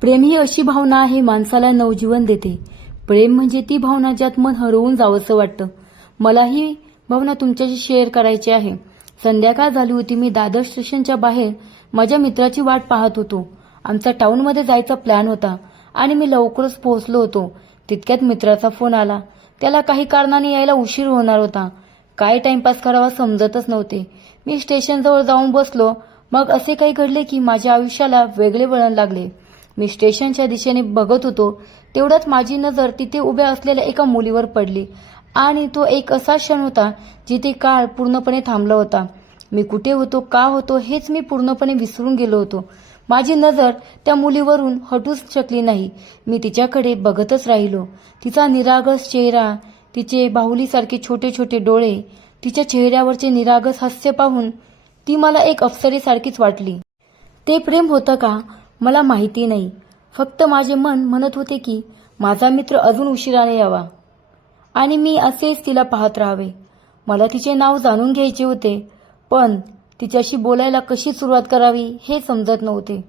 प्रेम ही अशी भावना आहे माणसाला नवजीवन देते. प्रेम म्हणजे ती भावना ज्यात मन हरवून जावंसं वाटतं. मला ही भावना तुमच्याशी शेअर करायची आहे. संध्याकाळ झाली होती मी दादर स्टेशनच्या बाहेर माझ्या मित्राची वाट पाहत होतो. आमचा टाऊनमध्ये जायचा प्लॅन होता आणि मी लवकरच पोहोचलो होतो. तितक्यात मित्राचा फोन आला. त्याला काही कारणाने यायला उशीर होणार होता. काय टाइमपास करावा समजतच नव्हते. मी स्टेशनजवळ जाऊन बसलो. मग असे काही घडले की माझ्या आयुष्याला वेगळे वळण लागले. मी स्टेशनच्या दिशेने बघत होतो. तेवढ्यात माझी नजर तिथे उभ्या असलेल्या एका मुलीवर पडली. आणि तो एक असा क्षण होता जिथे काळ पूर्णपणे थांबला होता. मी कुठे होतो का होतो हेच मी पूर्णपणे विसरून गेलो होतो. माझी नजर त्या मुलीवरून हटूच शकली नाही. मी तिच्याकडे बघतच राहिलो. तिचा निरागस चेहरा तिचे बाहुलीसारखे छोटे छोटे डोळे तिच्या चेहऱ्यावरचे निरागस हास्य पाहून ती मला एक अप्सरेसारखीच वाटली. ते प्रेम होतं का? मला माहिती नाही. फक्त माझे मन म्हणत होते की माझा मित्र अजून उशिराने यावा. आणि मी असेच तिला पाहत राहावे. मला तिचे नाव जाणून घ्यायचे होते पण तिच्याशी बोलायला कशी सुरुवात करावी हे समजत नव्हते.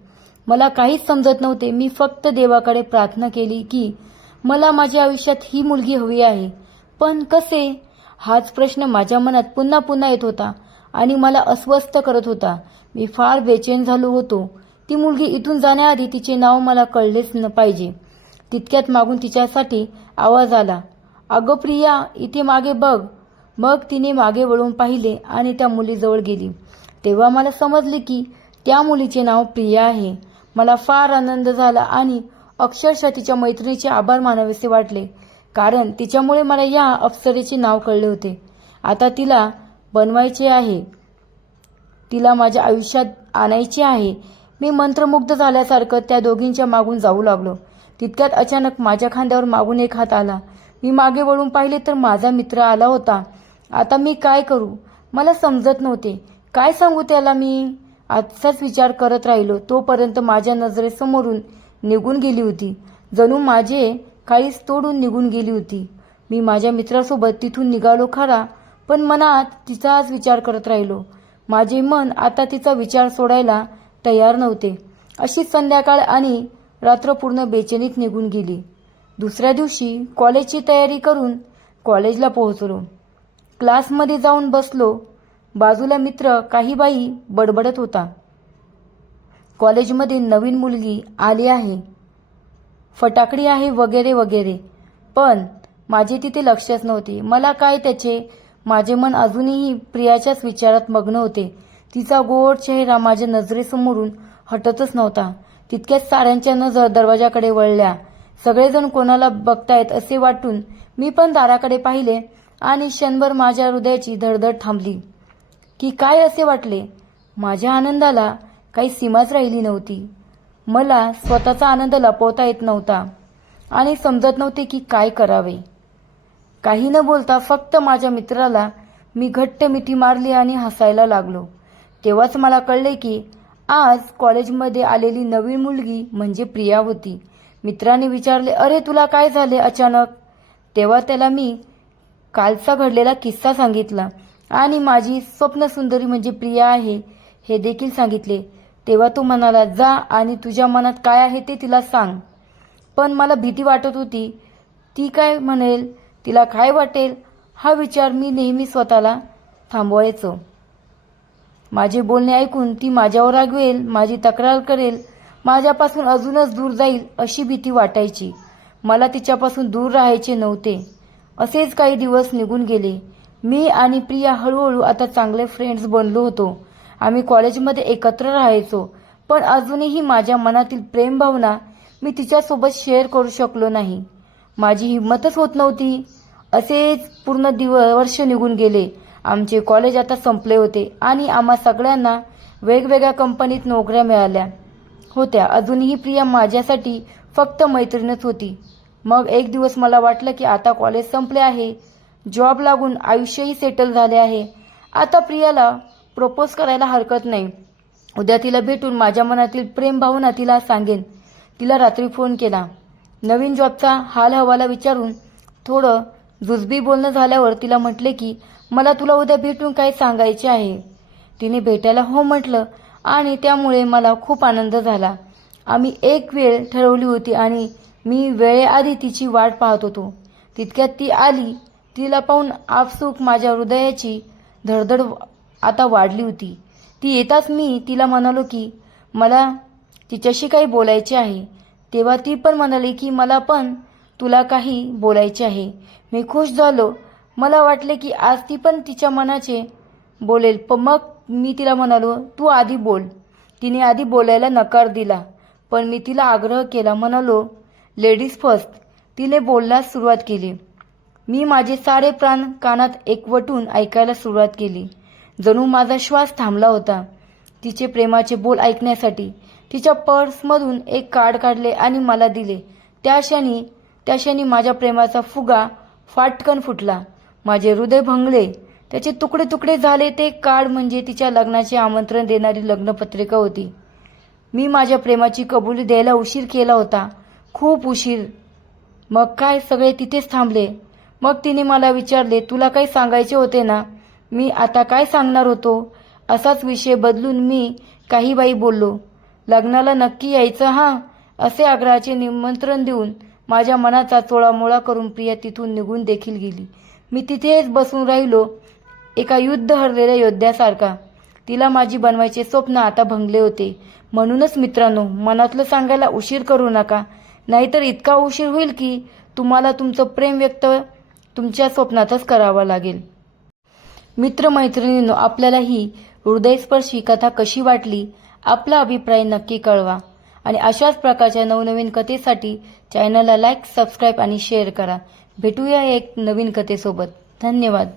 मला काहीच समजत नव्हते. मी फक्त देवाकडे प्रार्थना केली की मला माझ्या आयुष्यात ही मुलगी हवी आहे. पण कसे? हाच प्रश्न माझ्या मनात पुन्हा पुन्हा येत होता आणि मला अस्वस्थ करत होता. मी फार बेचैन झालो होतो. ती मुलगी इथून जाण्याआधी तिचे नाव मला कळलेच न पाहिजे. तितक्यात मागून तिच्यासाठी आवाज आला. अगं प्रिया इथे मागे बघ. मग तिने मागे वळून पाहिले आणि त्या मुलीजवळ गेली. तेव्हा मला समजले की त्या मुलीचे नाव प्रिया आहे. मला फार आनंद झाला आणि अक्षरशः तिच्या मैत्रिणीचे आभार मानावेसे वाटले कारण तिच्यामुळे मला या अप्सरेचे नाव कळले होते. आता तिला बनवायचे आहे. तिला माझ्या आयुष्यात आणायचे आहे. मी मंत्रमुग्ध झाल्यासारखं त्या दोघींच्या मागून जाऊ लागलो. तितक्यात अचानक माझ्या खांद्यावर मागून एक हात आला. मी मागे वळून पाहिले तर माझा मित्र आला होता. आता मी काय करू? मला समजत नव्हते. काय सांगू त्याला मी? आजचाच विचार करत राहिलो. तोपर्यंत माझ्या नजरेसमोरून निघून गेली होती. जणू माझे काळीच तोडून निघून गेली होती. मी माझ्या मित्रासोबत तिथून निघालो खरा पण मनात तिचाच विचार करत राहिलो. माझे मन आता तिचा विचार सोडायला तयार नव्हते. अशीच संध्याकाळ आणि रात्र पूर्ण बेचैनीत निघून गेली. दुसऱ्या दिवशी कॉलेजची तयारी करून कॉलेजला पोहोचलो. क्लासमध्ये जाऊन बसलो. बाजूला मित्र काही बाई बडबडत होता. कॉलेजमध्ये नवीन मुलगी आली आहे. फटाकडी आहे वगैरे वगैरे. पण माझे तिथे लक्षच नव्हते. मला काय त्याचे? माझे मन अजूनही प्रियाच्याच विचारात मग्न होते. तिचा गोड चेहरा माझ्या नजरेसमोरून हटतच नव्हता. तितक्याच साऱ्यांच्या नजर दरवाजाकडे वळल्या. सगळेजण कोणाला बघतायत असे वाटून मी पण दाराकडे पाहिले आणि क्षणभर माझ्या हृदयाची धडधड थांबली. की काय असे वाटले? माझ्या आनंदाला काही सीमाच राहिली नव्हती. मला स्वतःचा आनंद लपवता येत नव्हता आणि समजत नव्हते की काय करावे. काही न बोलता फक्त माझ्या मित्राला मी घट्ट मिठी मारली आणि हसायला लागलो. तेव्हाच मला कळले की आज कॉलेजमध्ये आलेली नवीन मुलगी म्हणजे प्रिया होती. मित्राने विचारले अरे तुला काय झाले अचानक? तेव्हा त्याला मी कालचा घडलेला किस्सा सांगितला. आणि माझी स्वप्नसुंदरी म्हणजे प्रिया आहे हे देखील सांगितले. तेव्हा तो म्हणाला जा आणि तुझ्या मनात काय आहे ते तिला सांग. पण मला भीती वाटत होती. ती काय म्हणेल? तिला काय वाटेल? हा विचार मी नेहमी स्वतःला थांबवायचो. माझे बोलणे ऐकून ती माझ्यावर रागवेल माझी तक्रार करेल माझ्यापासून अजूनच दूर जाईल अशी भीती वाटायची. मला तिच्यापासून दूर राहायचे नव्हते. असेच काही दिवस निघून गेले. मी आणि प्रिया हळूहळू आता चांगले फ्रेंड्स बनलो होतो. आम्ही कॉलेजमध्ये एकत्र राहायचो पण अजूनही माझ्या मनातील प्रेमभावना मी तिच्यासोबत शेअर करू शकलो नाही. माझी हिंमतच होत नव्हती. असेच पूर्ण दिव वर्ष निघून गेले. आमचे कॉलेज आता संपले होते आणि आम्हा सगळ्यांना वेगवेगळ्या कंपनीत नोकऱ्या मिळाल्या होत्या. अजूनही प्रिया माझ्यासाठी फक्त मैत्रीणच होती. मग एक दिवस मला वाटलं की आता कॉलेज संपले आहे. जॉब लागून आयुष्यही सेटल झाले आहे. आता प्रियाला प्रपोज करायला हरकत नाही. उद्या तिला भेटून माझ्या मनातील प्रेम भावना तिला सांगेन. तिला रात्री फोन केला. नवीन जॉबचा हाल हवाला विचारून थोडं जुजबी बोलणं झाल्यावर तिला म्हटले की मला तुला उद्या भेटून काय सांगायचे आहे. तिने भेटायला हो म्हटलं आणि त्यामुळे मला खूप आनंद झाला. आम्ही एक वेळ ठरवली होती आणि मी वेळेआधी तिची वाट पाहत होतो. तितक्यात ती आली. तिला पाहून आपसूक माझ्या हृदयाची धडधड आता वाढली होती. ती येताच मी तिला म्हणालो की मला तिच्याशी काही बोलायचे आहे. तेव्हा ती पण म्हणाली की मला पण तुला काही बोलायचे आहे. मी खुश झालो. मला वाटले की आज ती पण तिच्या मनाचे बोलेल. पण मग मी तिला म्हणालो तू आधी बोल. तिने आधी बोलायला नकार दिला. पण मी तिला आग्रह केला. म्हणालो लेडीज फर्स्ट. तिने बोलण्यास सुरुवात केली. मी माझे सारे प्राण कानात एकवटून ऐकायला सुरुवात केली. जणू माझा श्वास थांबला होता. तिचे प्रेमाचे बोल ऐकण्यासाठी तिच्या पर्समधून एक कार्ड काढले आणि मला दिले. त्या क्षणी त्या क्षणी माझ्या प्रेमाचा फुगा फाटकन फुटला. माझे हृदय भंगले. त्याचे तुकडे तुकडे झाले. ते कार्ड म्हणजे तिच्या लग्नाचे आमंत्रण देणारी लग्नपत्रिका होती. मी माझ्या प्रेमाची कबुली द्यायला उशीर केला होता. खूप उशीर. मग काय? सगळे तिथेच थांबले. मग तिने मला विचारले तुला काही सांगायचे होते ना? मी आता काय सांगणार होतो? असाच विषय बदलून मी काही बाई बोललो. लग्नाला नक्की यायचं हा? असे आग्रहाचे निमंत्रण देऊन माझ्या मनाचा चोळामोळा करून प्रिया तिथून निघून देखील गेली. मी तिथेच बसून राहिलो एका युद्ध हरलेल्या योद्ध्यासारखा. तिला माझी बनवायचे स्वप्न आता भंगले होते. म्हणूनच मित्रांनो मनातलं सांगायला उशीर करू नका. नाहीतर इतका उशीर होईल की तुम्हाला तुमचं प्रेम व्यक्त तुमच्या स्वप्नातच करावं लागेल. मित्रमैत्रिणींनो आपल्याला ही हृदयस्पर्शी कथा कशी वाटली आपला अभिप्राय नक्की कळवा. आणि अशाच प्रकारच्या नवनवीन कथेसाठी चॅनलला लाईक सबस्क्राईब आणि शेअर करा. भेटूया एक नवीन कथेसोबत. धन्यवाद.